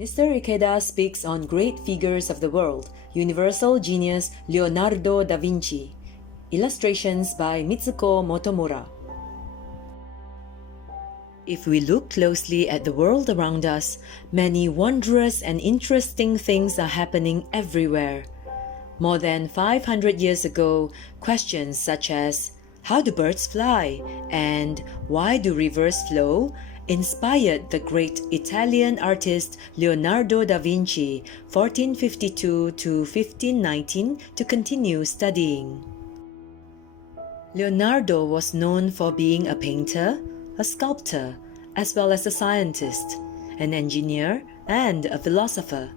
Mr. Ikeda speaks on great figures of the world, universal genius Leonardo da Vinci. Illustrations by Mitsuko Motomura. If we look closely at the world around us, many wondrous and interesting things are happening everywhere. More than 500 years ago, questions such as, how do birds fly? And why do rivers flow? Inspired the great Italian artist Leonardo da Vinci, 1452 to 1519, to continue studying. Leonardo was known for being a painter, a sculptor, as well as a scientist, an engineer, and a philosopher.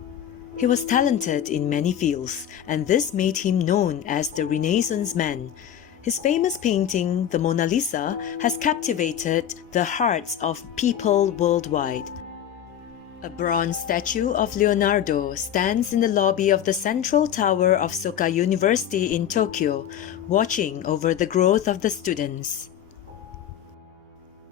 He was talented in many fields, and this made him known as the Renaissance man. His famous painting, the Mona Lisa, has captivated the hearts of people worldwide. A bronze statue of Leonardo stands in the lobby of the central tower of Soka University in Tokyo, watching over the growth of the students.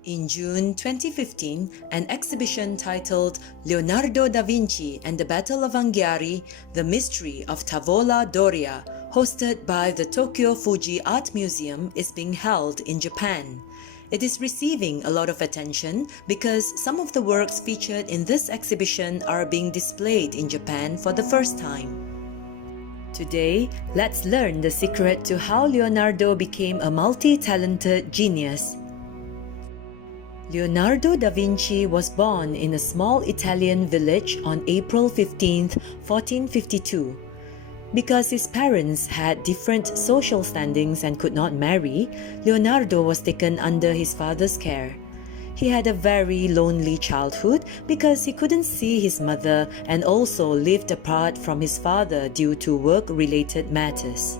In June 2015, an exhibition titled Leonardo da Vinci and the Battle of Anghiari, The Mystery of Tavola Doria, hosted by the Tokyo Fuji Art Museum, is being held in Japan. It is receiving a lot of attention because some of the works featured in this exhibition are being displayed in Japan for the first time. Today, let's learn the secret to how Leonardo became a multi-talented genius. Leonardo da Vinci was born in a small Italian village on April 15, 1452. Because his parents had different social standings and could not marry, Leonardo was taken under his father's care. He had a very lonely childhood because he couldn't see his mother and also lived apart from his father due to work-related matters.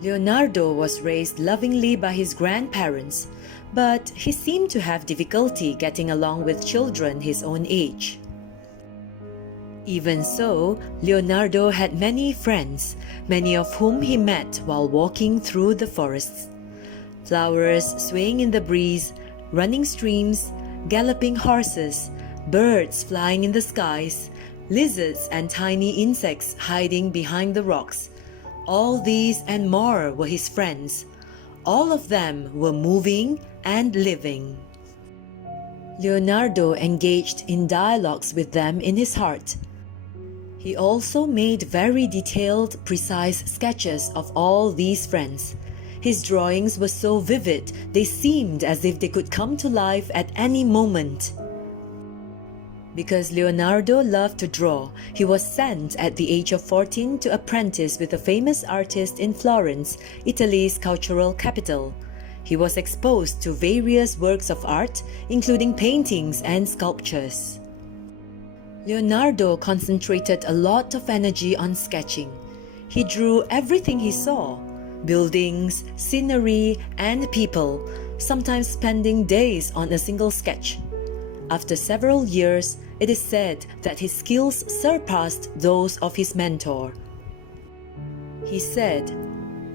Leonardo was raised lovingly by his grandparents, but he seemed to have difficulty getting along with children his own age. Even so, Leonardo had many friends, many of whom he met while walking through the forests. Flowers swaying in the breeze, running streams, galloping horses, birds flying in the skies, lizards and tiny insects hiding behind the rocks. All these and more were his friends. All of them were moving and living. Leonardo engaged in dialogues with them in his heart. He also made very detailed, precise sketches of all these friends. His drawings were so vivid, they seemed as if they could come to life at any moment. Because Leonardo loved to draw, he was sent at the age of 14 to apprentice with a famous artist in Florence, Italy's cultural capital. He was exposed to various works of art, including paintings and sculptures. Leonardo concentrated a lot of energy on sketching. He drew everything he saw: buildings, scenery, and people, sometimes spending days on a single sketch. After several years, it is said that his skills surpassed those of his mentor. He said,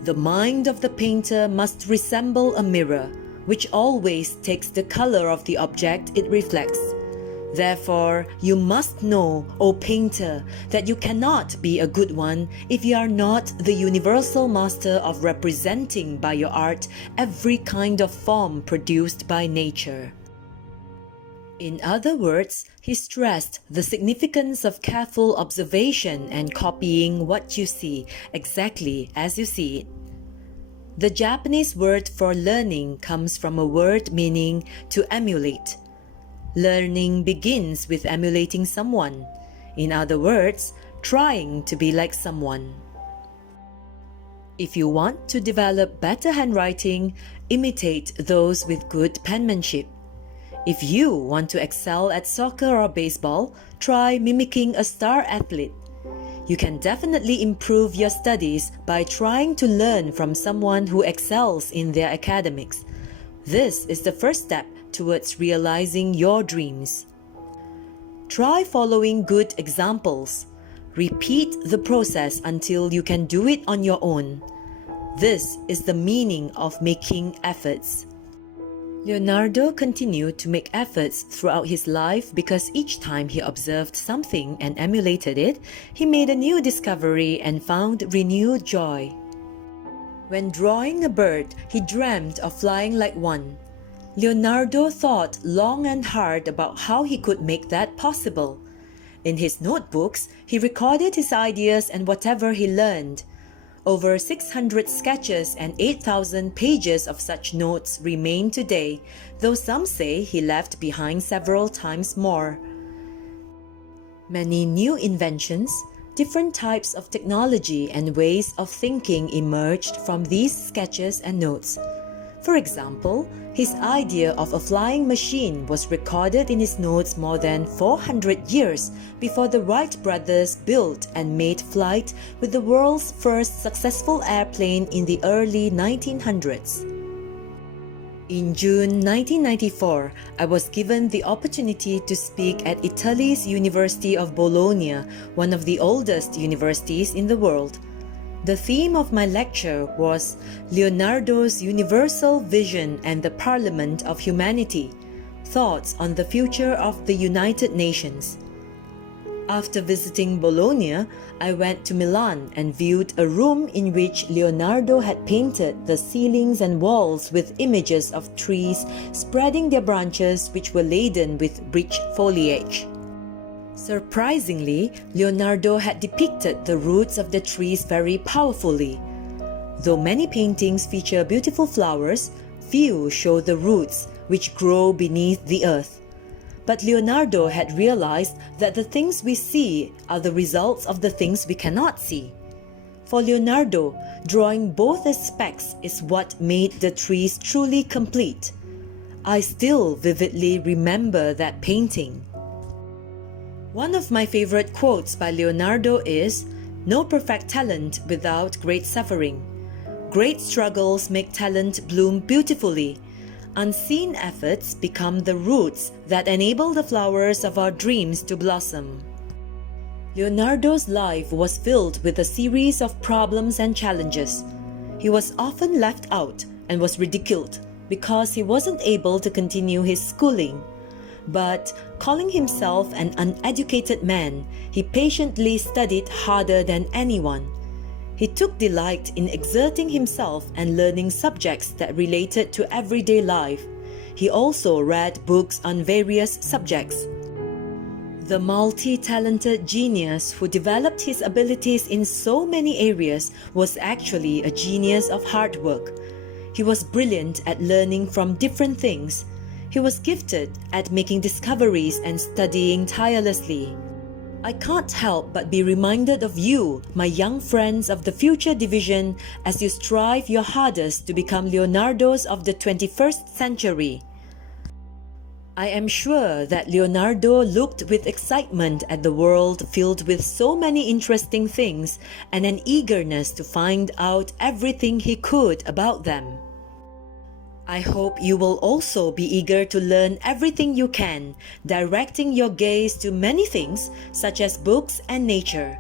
"The mind of the painter must resemble a mirror, which always takes the color of the object it reflects. Therefore, you must know, O painter, that you cannot be a good one if you are not the universal master of representing by your art every kind of form produced by nature." In other words, he stressed the significance of careful observation and copying what you see exactly as you see it. The Japanese word for learning comes from a word meaning to emulate. Learning begins with emulating someone. In other words, trying to be like someone. If you want to develop better handwriting, imitate those with good penmanship. If you want to excel at soccer or baseball, try mimicking a star athlete. You can definitely improve your studies by trying to learn from someone who excels in their academics. This is the first step towards realizing your dreams. Try following good examples. Repeat the process until you can do it on your own. This is the meaning of making efforts. Leonardo continued to make efforts throughout his life because each time he observed something and emulated it, he made a new discovery and found renewed joy. When drawing a bird, he dreamed of flying like one. Leonardo thought long and hard about how he could make that possible. In his notebooks, he recorded his ideas and whatever he learned. Over 600 sketches and 8,000 pages of such notes remain today, though some say he left behind several times more. Many new inventions, different types of technology and ways of thinking emerged from these sketches and notes. For example, his idea of a flying machine was recorded in his notes more than 400 years before the Wright brothers built and made flight with the world's first successful airplane in the early 1900s. In June 1994, I was given the opportunity to speak at Italy's University of Bologna, one of the oldest universities in the world. The theme of my lecture was Leonardo's Universal Vision and the Parliament of Humanity, Thoughts on the Future of the United Nations. After visiting Bologna, I went to Milan and viewed a room in which Leonardo had painted the ceilings and walls with images of trees spreading their branches which were laden with rich foliage. Surprisingly, Leonardo had depicted the roots of the trees very powerfully. Though many paintings feature beautiful flowers, few show the roots which grow beneath the earth. But Leonardo had realized that the things we see are the results of the things we cannot see. For Leonardo, drawing both aspects is what made the trees truly complete. I still vividly remember that painting. One of my favorite quotes by Leonardo is, "No perfect talent without great suffering. Great struggles make talent bloom beautifully. Unseen efforts become the roots that enable the flowers of our dreams to blossom." Leonardo's life was filled with a series of problems and challenges. He was often left out and was ridiculed because he wasn't able to continue his schooling. But, calling himself an uneducated man, he patiently studied harder than anyone. He took delight in exerting himself and learning subjects that related to everyday life. He also read books on various subjects. The multi-talented genius who developed his abilities in so many areas was actually a genius of hard work. He was brilliant at learning from different things. He was gifted at making discoveries and studying tirelessly. I can't help but be reminded of you, my young friends of the future division, as you strive your hardest to become Leonardos of the 21st century. I am sure that Leonardo looked with excitement at the world filled with so many interesting things and an eagerness to find out everything he could about them. I hope you will also be eager to learn everything you can, directing your gaze to many things such as books and nature.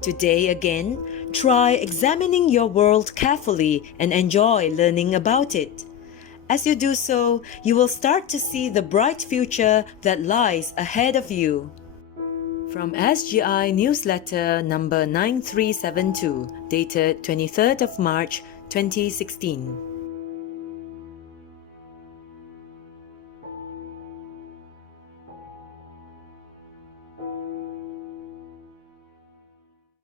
Today again, try examining your world carefully and enjoy learning about it. As you do so, you will start to see the bright future that lies ahead of you. From SGI Newsletter number 9372, dated 23rd of March 2016.